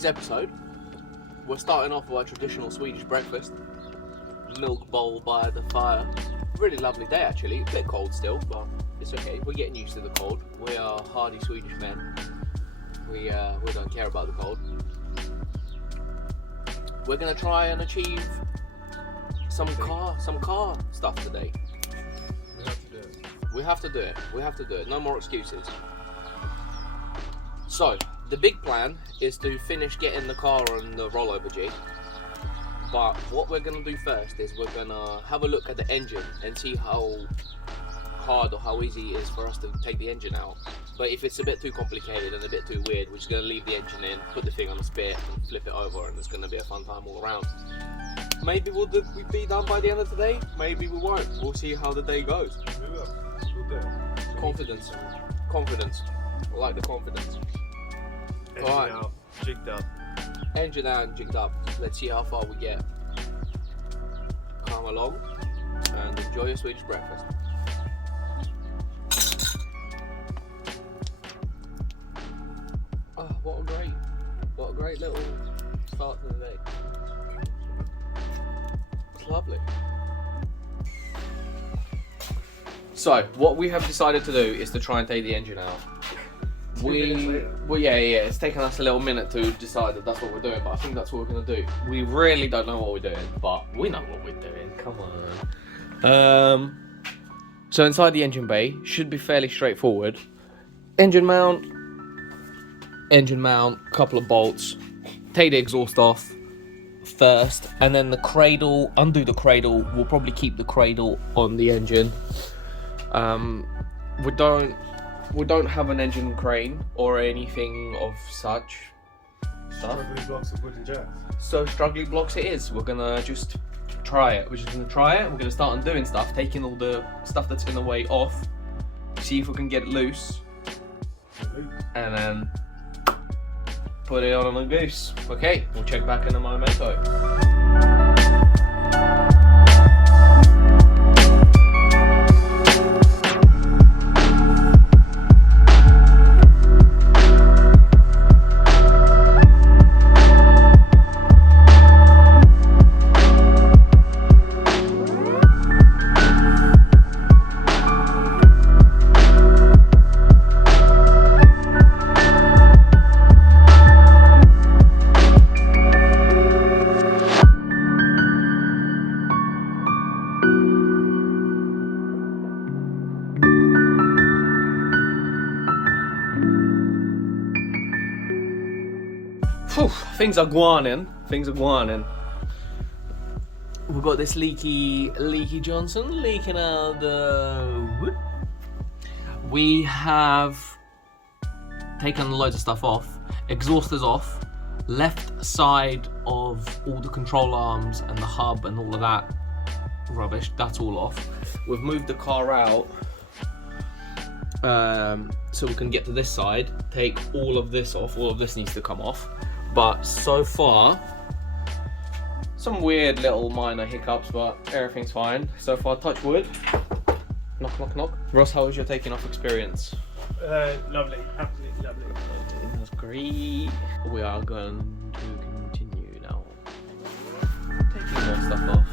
today's episode, we're starting off with our traditional Swedish breakfast. Milk bowl by the fire. Really lovely day actually. A bit cold still, but it's okay. We're getting used to the cold. We are hardy Swedish men. We don't care about the cold. We're gonna try and achieve some car stuff today. We have to do it. We have to do it. No more excuses. So, the big plan is to finish getting the car on the rollover G. But what we're going to do first is we're going to have a look at the engine and see how hard or how easy it is for us to take the engine out. But if it's a bit too complicated and a bit too weird, we're just going to leave the engine in, put the thing on a spit and flip it over, and it's going to be a fun time all around. Maybe we'll be done by the end of the day, maybe we won't. We'll see how the day goes. We will. We'll do it. Confidence. Confidence. I like the confidence. Engine out, jigged up. Engine out and jigged up. Let's see how far we get. Come along and enjoy your Swedish breakfast. Oh, what a great little start to the day. It's lovely. So, what we have decided to do is to try and take the engine out. Yeah, it's taken us a little minute to decide that that's what we're doing, but I think that's what we're gonna do. We really don't know what we're doing, but we know what we're doing. Come on. So inside the engine bay should be fairly straightforward. Engine mount, couple of bolts. Take the exhaust off first, and then the cradle. Undo the cradle. We'll probably keep the cradle on the engine. We don't have an engine crane or anything of such stuff. Struggly blocks of wooden jacks. So Struggly blocks it is. We're gonna just try it. We're just gonna try it. We're gonna start undoing stuff, taking all the stuff that's in the way off, see if we can get it loose, and then put it on a goose. Okay, we'll check back in a momento. Things are guaning. We've got this leaky Johnson leaking out the wood. We have taken loads of stuff off. Exhaust is off. Left side of all the control arms and the hub and all of that rubbish, that's all off. We've moved the car out so we can get to this side, take all of this off. All of this needs to come off. But so far, some weird little minor hiccups, but everything's fine. So far, touch wood. Knock, knock, knock. Ross, how was your taking off experience? Lovely, absolutely lovely. That's great. We are going to continue now. Taking more stuff off.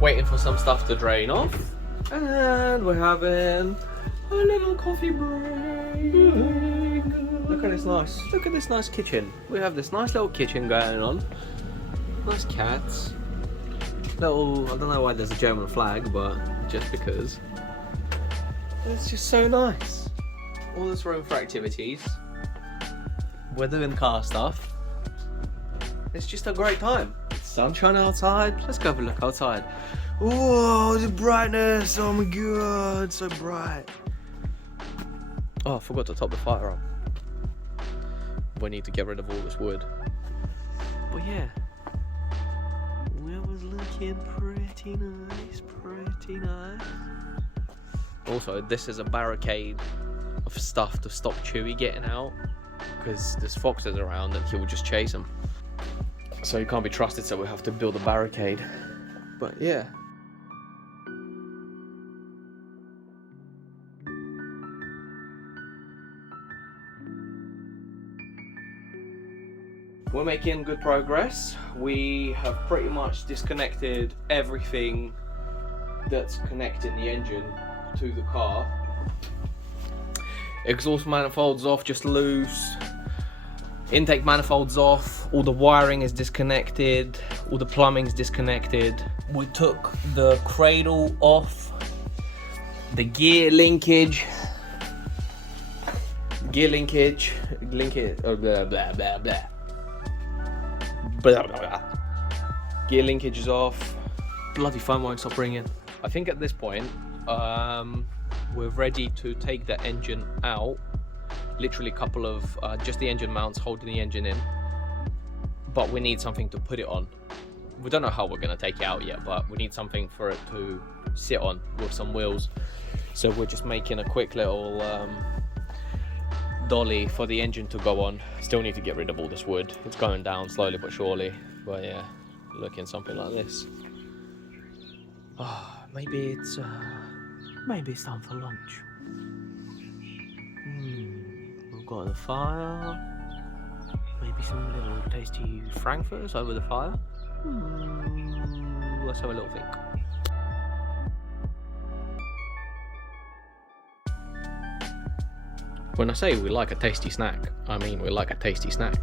Waiting for some stuff to drain off, and we're having a little coffee break. Look at this nice kitchen. We have this nice little kitchen going on. Nice cats. Little, I don't know why there's a German flag, but just because. It's just so nice. All this room for activities. We're doing car stuff. It's just a great time. Sunshine outside. Let's go have a look outside. Oh, the brightness! Oh my god, so bright. Oh, I forgot to top the fire up. We need to get rid of all this wood. But yeah, we That was looking pretty nice, pretty nice. Also, this is a barricade of stuff to stop Chewie getting out, because there's foxes around and he will just chase them. So he can't be trusted, so we have to build a barricade. But yeah. We're making good progress. We have pretty much disconnected everything that's connecting the engine to the car. Exhaust manifolds off, just loose. Intake manifolds off. All the wiring is disconnected. All the plumbing is disconnected. We took the cradle off. The gear linkage. Oh, blah blah blah blah. Blah, blah, blah. Gear linkage is off. Bloody phone won't stop ringing. I think at this point, we're ready to take the engine out. Literally a couple of just the engine mounts holding the engine in. But we need something to put it on. We don't know how we're going to take it out yet, but we need something for it to sit on with some wheels. So we're just making a quick little dolly for the engine to go on. Still need to get rid of all this wood. It's going down slowly but surely. But yeah, looking something like this. Oh, maybe it's time for lunch. We've got the fire. Maybe some little tasty frankfurters over the fire. Let's have a little think. When I say we like a tasty snack, I mean we like a tasty snack.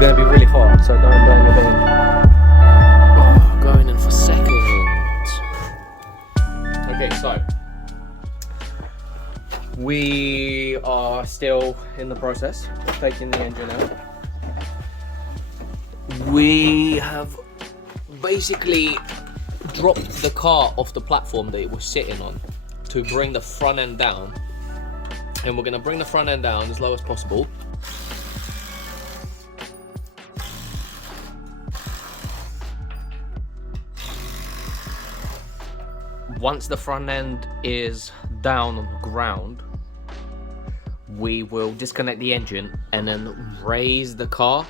Gonna be really hot, so don't burn your band. Oh, going in for seconds. Okay, so we are still in the process of taking the engine out. We have basically dropped the car off the platform that it was sitting on to bring the front end down, and we're gonna bring the front end down as low as possible. Once the front end is down on the ground, we will disconnect the engine and then raise the car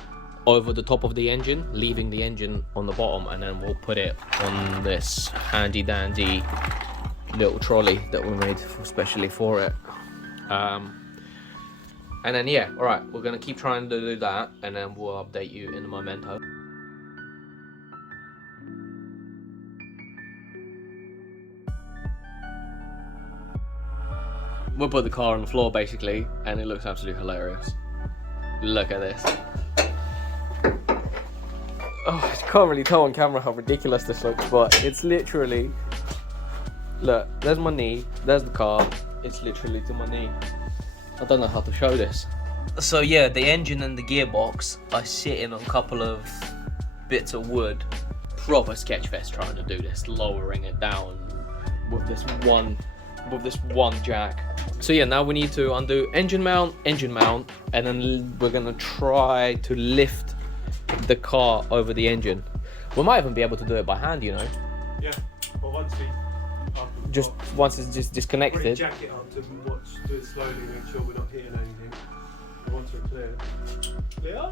over the top of the engine, leaving the engine on the bottom, and then we'll put it on this handy dandy little trolley that we made especially for it. And then yeah, all right, we're gonna keep trying to do that, and then we'll update you in the memento. We'll put the car on the floor basically, and it looks absolutely hilarious. Look at this. Oh, I can't really tell on camera how ridiculous this looks, but it's literally, look, there's my knee, there's the car, it's literally to my knee. I don't know how to show this. So yeah, the engine and the gearbox are sitting on a couple of bits of wood. Proper sketchfest trying to do this, lowering it down with this one jack. So yeah, now we need to undo engine mount, and then we're gonna try to lift the car over the engine. We might even be able to do it by hand, you know. Yeah, well once it's just disconnected. Jack it up to watch, do it slowly, make sure we're not hitting anything. And once we're clear. Clear?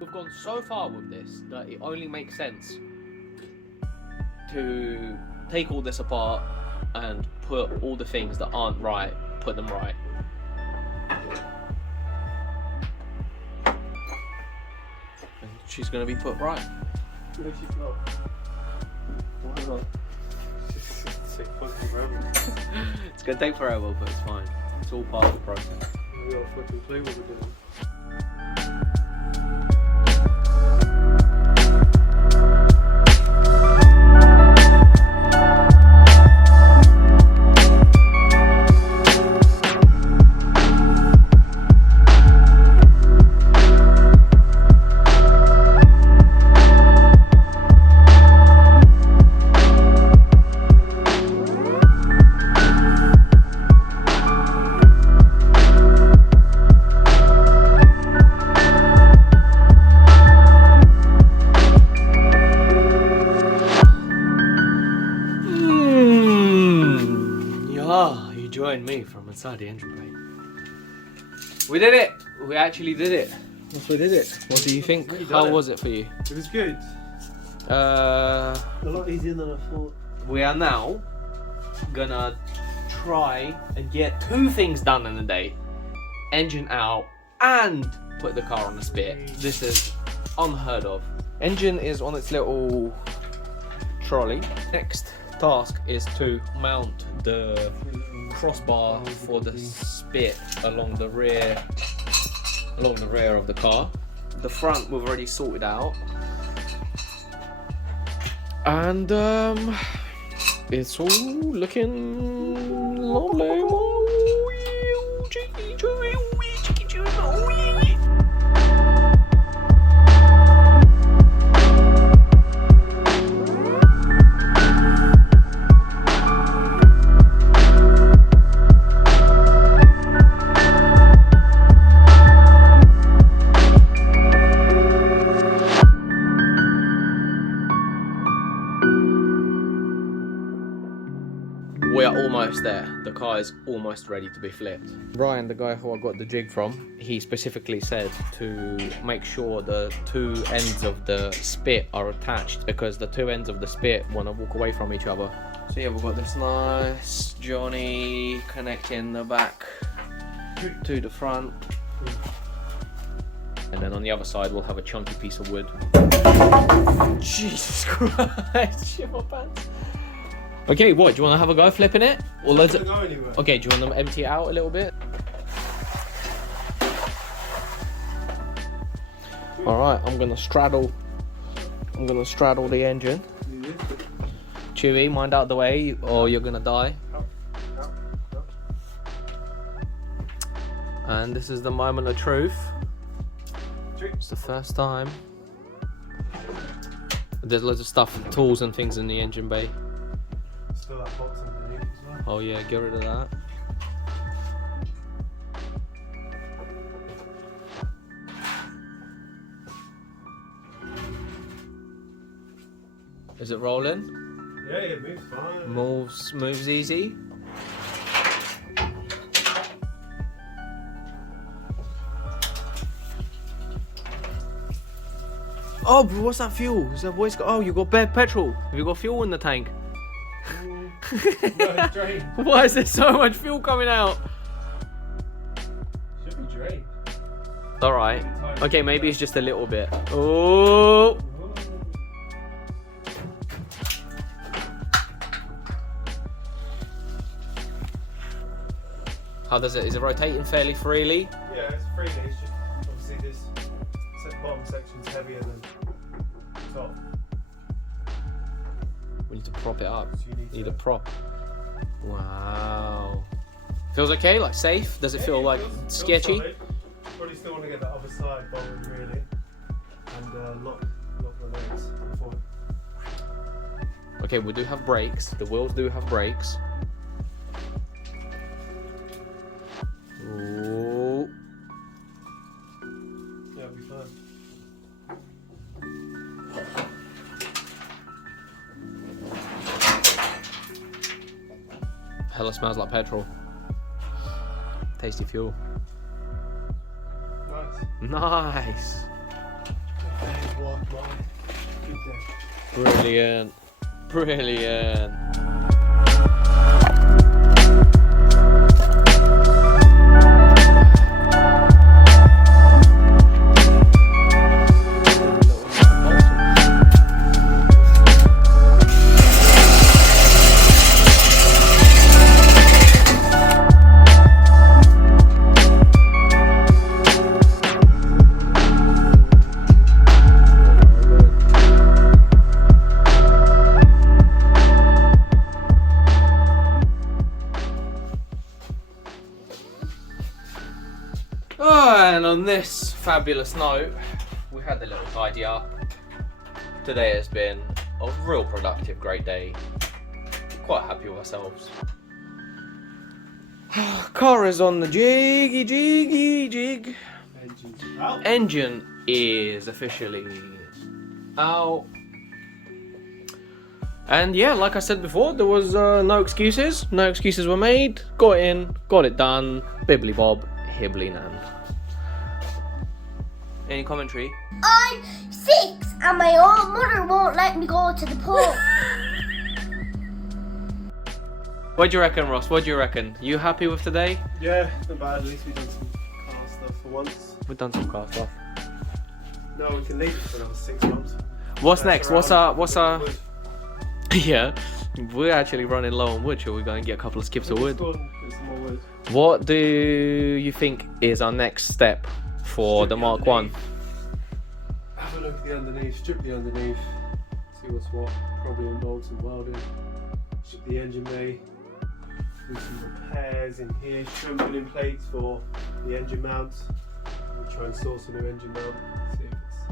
We've gone so far with this that it only makes sense to take all this apart and put all the things that aren't right, put them right. And she's gonna be put right. Where's she got? Why not? It's like fucking forever. It's gonna take forever, but it's fine. It's all part of the process. We gotta fucking play what we're doing. Join me from inside the engine bay. We did it! We actually did it. Yes, we did it. What do you think? How was it for you? It was good. A lot easier than I thought. We are now gonna try and get 2 things done in a day. Engine out and put the car on the spit. This is unheard of. Engine is on its little trolley. Next task is to mount the crossbar for the spit along the rear of the car. The front we've already sorted out, and it's all looking lovely. We are almost there. The car is almost ready to be flipped. Brian, the guy who I got the jig from, he specifically said to make sure the 2 ends of the spit are attached, because the 2 ends of the spit want to walk away from each other. So yeah, we've got this nice Johnny connecting the back to the front. And then on the other side we'll have a chunky piece of wood. Jesus Christ, shit my pants. Okay, what, do you want to have a go flipping it? Or let's go anywhere. Okay, do you want to empty it out a little bit? Alright, I'm gonna straddle the engine. Chewy, mind out the way or you're gonna die. And this is the moment of truth. It's the first time. There's loads of stuff, tools and things in the engine bay. Still that box underneath as well. Oh yeah, get rid of that. Is it rolling? Yeah, it moves fine. Moves easy. Oh, bro, what's that fuel? Is that voice? Oh, you got bare petrol. Have you got fuel in the tank? No, it's drained. Why is there so much fuel coming out? Should be drained. Alright. Okay, maybe it's just a little bit. Oh! How does it? Is it rotating fairly freely? Yeah, it's freely. It's just obviously this bottom section's heavier than top. We need to prop it up. So you Need a prop. Wow. Feels okay? Like safe? Does it feel like sketchy? Solid. Probably still want to get that other side bolted really, and lock the legs before. Okay, we do have brakes. The wheels do have brakes. Ooh. Yeah, it'll be fine. Hella smells like petrol. Tasty fuel. Nice. Nice. Hey, what, man? Good day. Brilliant. Brilliant. And on this fabulous note, we had a little tidy up. Today has been a real productive, great day. Quite happy with ourselves. Car is on the jig. Engine's out. Engine is officially out. And yeah, like I said before, there was no excuses. No excuses were made. Got in, got it done. Bibbly bob, hibbly nan. Any commentary? I'm 6 and my old mother won't let me go to the pub. What do you reckon, Ross? What do you reckon? You happy with today? Yeah, not bad. At least we've done some car stuff for once. We've done some car stuff. No, we can leave it for another 6 months. What's That's next? around What's our? wood. Yeah, we're actually running low on wood. Shall we go and get a couple of skips of wood? Let's go and get some more wood. What do you think is our next step for the Mark 1? Have a look at the underneath, strip the underneath, see what's what. Probably involve some welding. Strip the engine bay. Do some repairs in here. Shrimping plates for the engine mount. We'll try and source a new engine mount. See if it's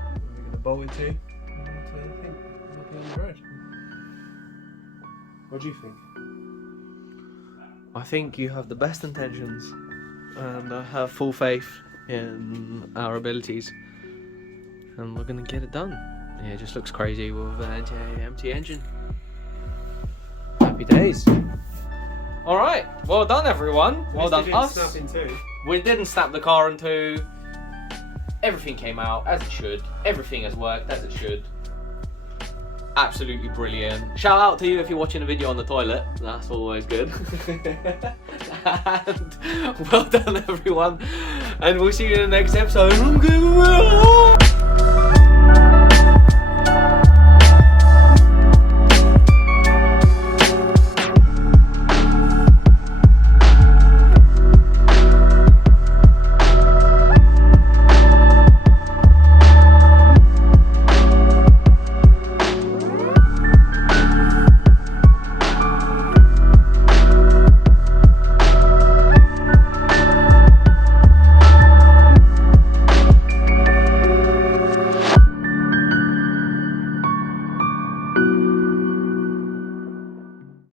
what we're going to bolt it to. And I think we'll be on the road. What do you think? I think you have the best intentions, and I have full faith in our abilities, and we're gonna get it done. Yeah, it just looks crazy with an empty engine. Happy days. All right, well done, everyone. Well done, us. Snap in two. We didn't snap the car in two. Everything came out as it should. Everything has worked as it should. Absolutely brilliant. Shout out to you if you're watching a video on the toilet. That's always good. And well done, everyone. And we'll see you in the next episode.